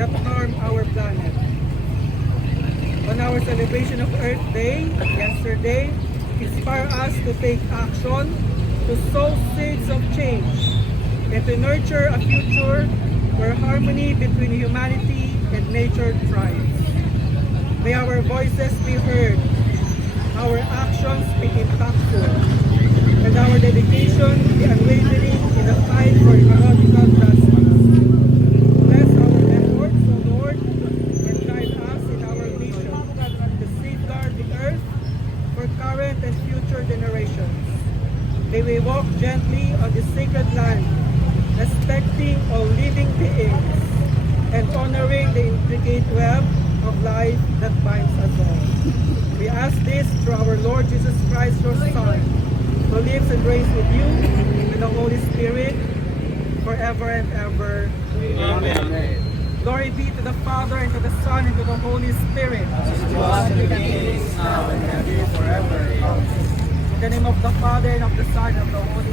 that harm our planet. On our celebration of Earth Day yesterday, inspire us to take action, to sow seeds of change, and to nurture a future where harmony between humanity and nature thrives. May our voices be heard, our actions be impactful, and our dedication be unwavering in the fight for ecological justice. Bless our efforts, O Lord, and guide us in our mission to safeguard the earth for current and future generations. May we walk gently on this sacred land, respecting all living beings and honoring the intricate web of life that binds us all. We ask this through our Lord Jesus Christ, your Son, who lives and reigns with you with the Holy Spirit forever and ever. Amen. Glory be to the Father, and to the Son, and to the Holy Spirit. As it was in the beginning, is now, and ever, forever. Amen. In the name of the Father, and of the Son, and of the Holy